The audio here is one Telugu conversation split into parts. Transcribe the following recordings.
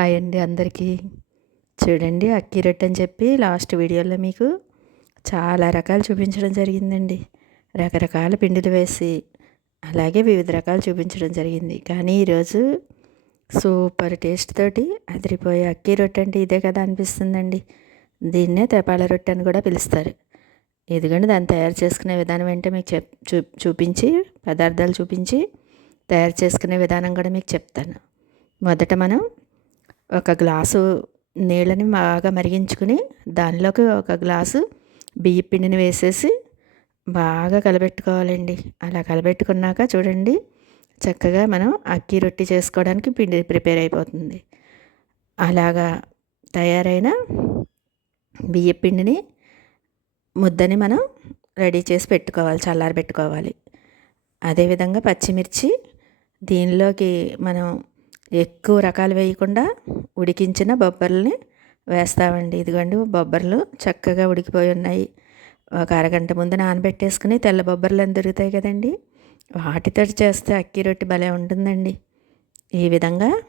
హాయ్ అండి అందరికీ. చూడండి అక్కి అని చెప్పి లాస్ట్ వీడియోలో మీకు చాలా రకాలు చూపించడం జరిగిందండి. రకరకాల పిండిలు వేసి అలాగే వివిధ రకాలు చూపించడం జరిగింది. కానీ ఈరోజు సూపర్ టేస్ట్ తోటి అదిరిపోయే అక్కి రొట్టె అంటే ఇదే కదా అనిపిస్తుందండి. దీన్నే తెపాల రొట్టె అని కూడా పిలుస్తారు. ఎందుకంటే దాన్ని తయారు చేసుకునే విధానం ఏంటో మీకు చెప్ చూ చూపించి పదార్థాలు చూపించి తయారు చేసుకునే విధానం కూడా మీకు చెప్తాను. మొదట మనం ఒక గ్లాసు నీళ్ళని బాగా మరిగించుకుని దానిలోకి ఒక గ్లాసు బియ్య పిండిని వేసేసి బాగా కలబెట్టుకోవాలండి. అలా కలబెట్టుకున్నాక చూడండి చక్కగా మనం అక్కి రొట్టి చేసుకోవడానికి పిండి ప్రిపేర్ అయిపోతుంది. అలాగా తయారైన బియ్య పిండిని ముద్దని మనం రెడీ చేసి పెట్టుకోవాలి చల్లారి పెట్టుకోవాలి అదేవిధంగా పచ్చిమిర్చి దీనిలోకి మనం ఎక్కువ రకాలు వేయకుండా ఉడికించిన బొబ్బర్లని వేస్తామండి. ఇదిగోండి బొబ్బర్లు చక్కగా ఉడికిపోయి ఉన్నాయి. ఒక అరగంట ముందు నానబెట్టేసుకుని తెల్ల బొబ్బర్లు అని దొరుకుతాయి కదండి. వాటితో చేస్తే అక్కి రొట్టి భలే ఉంటుందండి. ఈ విధంగా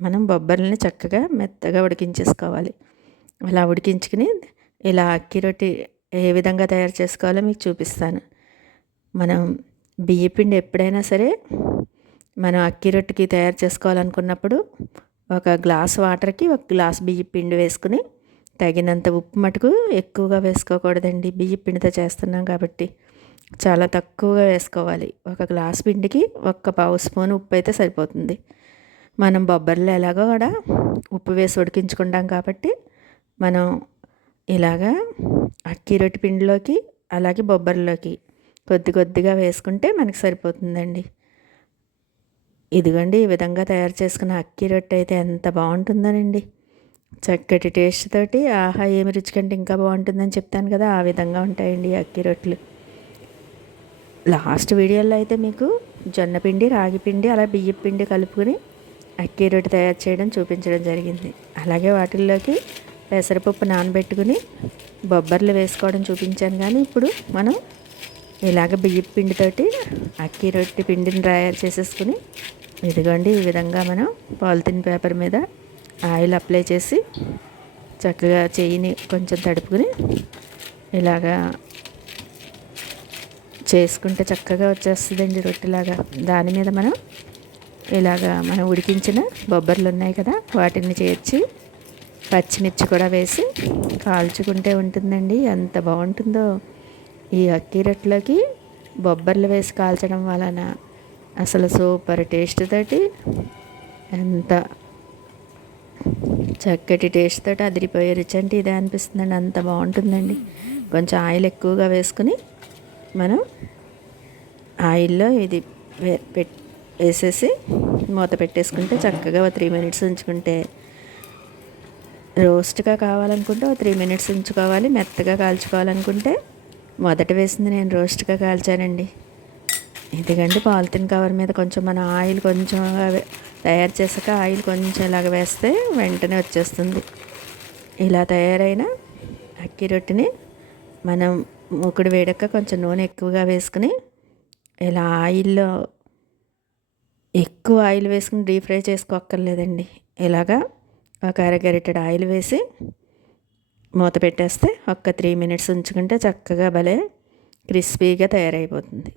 మనం బొబ్బర్లని చక్కగా మెత్తగా ఉడికించేసుకోవాలి. అలా ఉడికించుకుని ఇలా అక్కి రొట్టి ఏ విధంగా తయారు చేసుకోవాలో మీకు చూపిస్తాను. మనం బియ్యపిండి ఎప్పుడైనా సరే మనం అక్కి రొట్టెకి తయారు చేసుకోవాలనుకున్నప్పుడు ఒక గ్లాస్ వాటర్కి ఒక గ్లాస్ బియ్య పిండి వేసుకుని తగినంత ఉప్పు మటుకు ఎక్కువగా వేసుకోకూడదండి. బియ్య పిండితో చేస్తున్నాం కాబట్టి చాలా తక్కువగా వేసుకోవాలి. ఒక గ్లాస్ పిండికి ఒక్క పావు స్పూన్ ఉప్పు అయితే సరిపోతుంది. మనం బొబ్బర్లు ఎలాగో కూడా ఉప్పు వేసి ఉడికించుకుంటాం కాబట్టి మనం ఇలాగా అక్కి రొట్టె పిండిలోకి అలాగే బొబ్బర్లోకి కొద్ది కొద్దిగా వేసుకుంటే మనకి సరిపోతుందండి. ఇదిగోండి ఈ విధంగా తయారు చేసుకున్న అక్కి రొట్టె అయితే ఎంత బాగుంటుందోనండి. చక్కటి టేస్ట్ తోటి ఆహా ఏమి రుచి కంటే ఇంకా బాగుంటుందని చెప్తాను కదా ఆ విధంగా ఉంటాయండి అక్కి రొట్టెలు. లాస్ట్ వీడియోలో అయితే మీకు జొన్నపిండి రాగిపిండి అలా బియ్య పిండి కలుపుకొని అక్కి రొట్టె తయారు చేయడం చూపించడం జరిగింది. అలాగే వాటిల్లోకి పెసరపప్పు నానబెట్టుకుని బొబ్బర్లు వేసుకోవడం చూపించాను కానీ ఇప్పుడు మనం ఇలాగ బియ్య పిండితోటి అక్కి రొట్టె పిండిని తయారు చేసేసుకుని ఇదిగోండి ఈ విధంగా మనం పాలిథిన్ పేపర్ మీద ఆయిల్ అప్లై చేసి చక్కగా చెయ్యిని కొంచెం తడుపుకుని ఇలాగా చేసుకుంటే చక్కగా వచ్చేస్తుందండి రొట్టెలాగా. దాని మీద మనం ఇలాగా మనం ఉడికించిన బొబ్బర్లు ఉన్నాయి కదా వాటిని చేర్చి పచ్చిమిర్చి కూడా వేసి కాల్చుకుంటే ఉంటుందండి. ఎంత బాగుంటుందో. ఈ అక్కి రొట్టెలోకి బొబ్బర్లు వేసి కాల్చడం వలన అసలు సూపర్ టేస్ట్ తోటి ఎంత చక్కటి టేస్ట్ తోటి అదిరిపోయే రుచి అంటే ఇదే అనిపిస్తుందండి. అంత బాగుంటుందండి. కొంచెం ఆయిల్ ఎక్కువగా వేసుకుని మనం ఆయిల్లో ఇది వేసేసి మూత పెట్టేసుకుంటే చక్కగా ఒక త్రీ మినిట్స్ ఉంచుకుంటే రోస్ట్గా కావాలనుకుంటే ఒక త్రీ మినిట్స్ ఉంచుకోవాలి. మెత్తగా కాల్చుకోవాలనుకుంటే మొదట వేసింది నేను రోస్ట్గా కాల్చానండి. ఎందుకంటే పాలిథిన్ కవర్ మీద కొంచెం మన ఆయిల్ కొంచెం తయారు చేసాక ఆయిల్ కొంచెం ఇలాగ వేస్తే వెంటనే వచ్చేస్తుంది. ఇలా తయారైన అక్కి రొట్టెని మనం ముక్కుడు వేడక కొంచెం నూనె ఎక్కువగా వేసుకుని ఇలా ఆయిల్లో ఎక్కువ ఆయిల్ వేసుకుని డీప్ ఫ్రై చేసుకోక్కర్లేదండి. ఇలాగా ఒక అరగరిటెడ్ ఆయిల్ వేసి మూత పెట్టేస్తే ఒక్క త్రీ మినిట్స్ ఉంచుకుంటే చక్కగా భలే క్రిస్పీగా తయారైపోతుంది.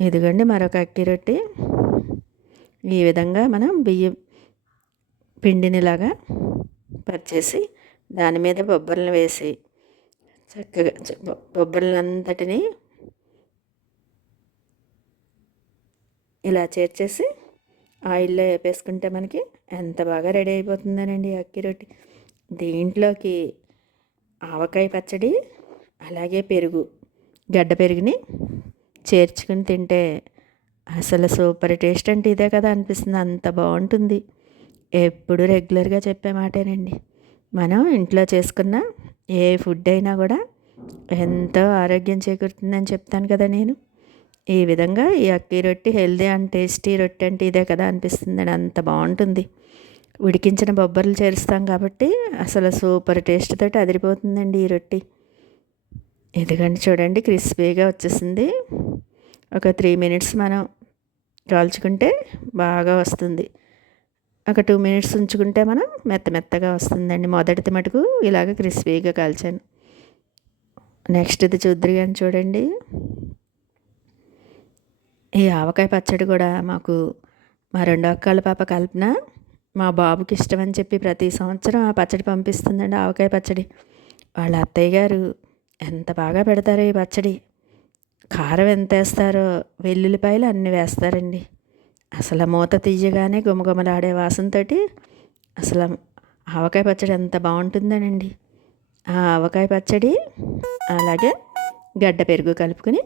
ఇదిగండి మరొక అక్కి రొట్టి. ఈ విధంగా మనం బియ్యం పిండినిలాగా పరిచేసి దాని మీద బొబ్బర్లను వేసి చక్కగా బొబ్బర్లంతటిని ఇలా చేర్చేసి ఆయిల్లో వేపేసుకుంటే మనకి ఎంత బాగా రెడీ అయిపోతుందనండి అక్కి రొట్టి. దీంట్లోకి ఆవకాయ పచ్చడి అలాగే పెరుగు. గడ్డ పెరుగుని చేర్చుకుని తింటే అసలు సూపర్ టేస్ట్ అంటే ఇదే కదా అనిపిస్తుంది. అంత బాగుంటుంది. ఎప్పుడు రెగ్యులర్గా చెప్పే మాటేనండి. మనం ఇంట్లో చేసుకున్న ఏ ఫుడ్ అయినా కూడా ఎంతో ఆరోగ్యం చేకూరుతుందని చెప్తాను కదా నేను. ఈ విధంగా ఈ అక్కి రొట్టి హెల్దీ అండ్ టేస్టీ రొట్టె అంటే ఇదే కదా అనిపిస్తుంది అంత బాగుంటుంది. ఉడికించిన బొబ్బర్లు చేరుస్తాం కాబట్టి అసలు సూపర్ టేస్ట్ తోటి అదిరిపోతుందండి ఈ రొట్టి. ఎందుకంటే చూడండి క్రిస్పీగా వచ్చేసింది. ఒక త్రీ మినిట్స్ మనం కాల్చుకుంటే బాగా వస్తుంది. ఒక టూ మినిట్స్ ఉంచుకుంటే మనం మెత్త మెత్తగా వస్తుందండి. మొదటిది మటుకు ఇలాగ క్రిస్పీగా కాల్చాను. నెక్స్ట్ ఇది చూద్దరు కానీ చూడండి. ఈ ఆవకాయ పచ్చడి కూడా మాకు మా రెండో అక్కల పాప కల్పన మా బాబుకి ఇష్టమని చెప్పి ప్రతి సంవత్సరం ఆ పచ్చడి పంపిస్తుందండి ఆవకాయ పచ్చడి. వాళ్ళ అత్తయ్య గారు ఎంత బాగా పెడతారో ఈ పచ్చడి? కారం ఎంత వేస్తారో వెల్లుల్లిపాయలు అన్నీ వేస్తారండి. అసలు మూత తీయగానే గుమగుమలాడే వాసనతో అసలు ఆవకాయ పచ్చడి ఎంత బాగుంటుందనండి. ఆ ఆవకాయ పచ్చడి అలాగే గడ్డ పెరుగు కలుపుకొని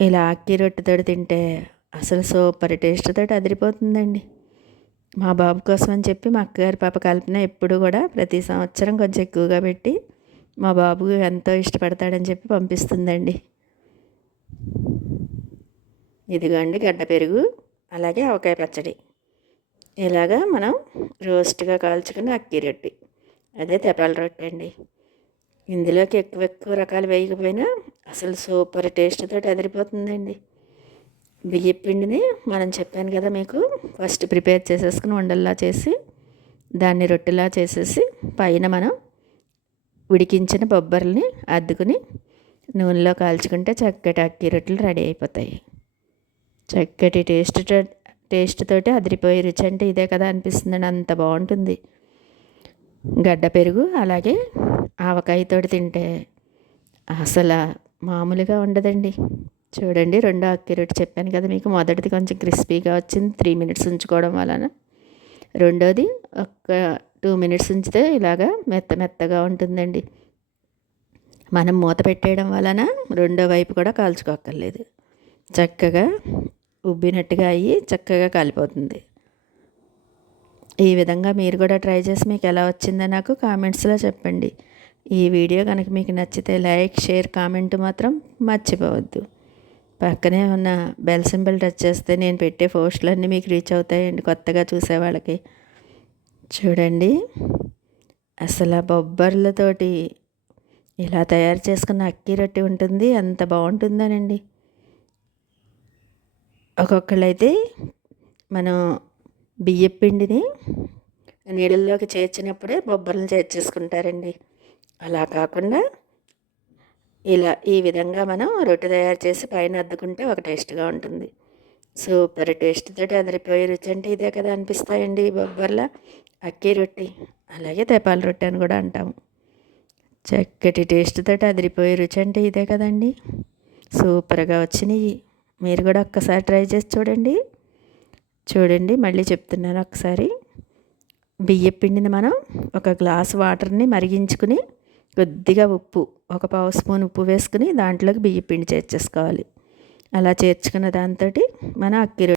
ఇలా అక్కి రొట్టెతో తింటే అసలు సూపర్ టేస్ట్తో అదిరిపోతుందండి. మా బాబు కోసం అని చెప్పి మా అక్కగారి పాప కల్పన ఎప్పుడు కూడా ప్రతి సంవత్సరం కొంచెం ఎక్కువగా పెట్టి మా బాబు ఎంతో ఇష్టపడతాడని చెప్పి పంపిస్తుందండి. ఇదిగోండి గడ్డ పెరుగు అలాగే ఆవకాయ పచ్చడి. ఇలాగా మనం రోస్ట్గా కాల్చుకుని అక్కి రొట్టి. అదే తెపాల రొట్టె అండి. ఇందులోకి ఎక్కువ ఎక్కువ రకాలు వేయకపోయినా అసలు సూపర్ టేస్ట్ తోటి అదిరిపోతుందండి. బియ్య పిండిని మనం చెప్పాను కదా మీకు. ఫస్ట్ ప్రిపేర్ చేసేసుకుని ఉండల్లా చేసి దాన్ని రొట్టెలా చేసేసి పైన మనం ఉడికించిన బొబ్బర్ని అద్దుకుని నూనెలో కాల్చుకుంటే చక్కటి అక్కి రొట్టెలు రెడీ అయిపోతాయి. చక్కటి టేస్ట్ టేస్ట్ తోటి అదిరిపోయే రుచి అంటే ఇదే కదా అనిపిస్తుందండి. అంత బాగుంటుంది. గడ్డ పెరుగు అలాగే ఆవకాయతోటి తింటే అసలు మామూలుగా ఉండదండి. చూడండి రెండో అక్కి రొట్టె చెప్పాను కదా మీకు. మొదటిది కొంచెం క్రిస్పీగా వచ్చింది త్రీ మినిట్స్ ఉంచుకోవడం వలన. రెండోది ఒక టూ మినిట్స్ ఉంచితే ఇలాగా మెత్త మెత్తగా ఉంటుందండి. మనం మూత పెట్టేయడం వలన రెండో వైపు కూడా కాల్చుకోక్కర్లేదు. చక్కగా ఉబ్బినట్టుగా అయ్యి చక్కగా కాలిపోతుంది. ఈ విధంగా మీరు కూడా ట్రై చేసి మీకు ఎలా వచ్చిందో నాకు కామెంట్స్లో చెప్పండి. ఈ వీడియో కనుక మీకు నచ్చితే లైక్ షేర్ కామెంట్ మాత్రం మర్చిపోవద్దు. పక్కనే ఉన్న బెల్ సింబల్ టచ్ చేస్తే నేను పెట్టే పోస్టులన్నీ మీకు రీచ్ అవుతాయండి కొత్తగా చూసే వాళ్ళకి. చూడండి అసలు బొబ్బర్లతోటి ఇలా తయారు చేసుకున్న అక్కి రొట్టి ఉంటుంది అంత బాగుంటుందనండి. ఒక్కొక్కళ్ళైతే మనం బియ్యం పిండిని నీళ్ళల్లోకి చేర్చినప్పుడే బొబ్బర్లు చేర్చేసుకుంటారండి. అలా కాకుండా ఇలా ఈ విధంగా మనం రొట్టె తయారు చేసి పైన అద్దుకుంటే ఒక టేస్ట్గా ఉంటుంది. సూపర్ టేస్ట్ తోటి అదిరిపోయే రుచి అంటే ఇదే కదా అనిపిస్తాయండి బొబ్బర్ల. అక్కి రొట్టి అలాగే తెపాల రొట్టె అని కూడా అంటాము. చక్కటి టేస్ట్ తోటి అదిరిపోయే రుచి అంటే ఇదే కదండి. సూపర్గా వచ్చినాయి. మీరు కూడా ఒక్కసారి ట్రై చేసి చూడండి. చూడండి మళ్ళీ చెప్తున్నాను ఒకసారి. బియ్య పిండిని మనం ఒక గ్లాస్ వాటర్ని మరిగించుకుని కొద్దిగా ఉప్పు ఒక పావు స్పూన్ ఉప్పు వేసుకుని దాంట్లోకి బియ్య పిండి చేర్చేసుకోవాలి. అలా చేర్చుకున్న దాంతో మన అక్కి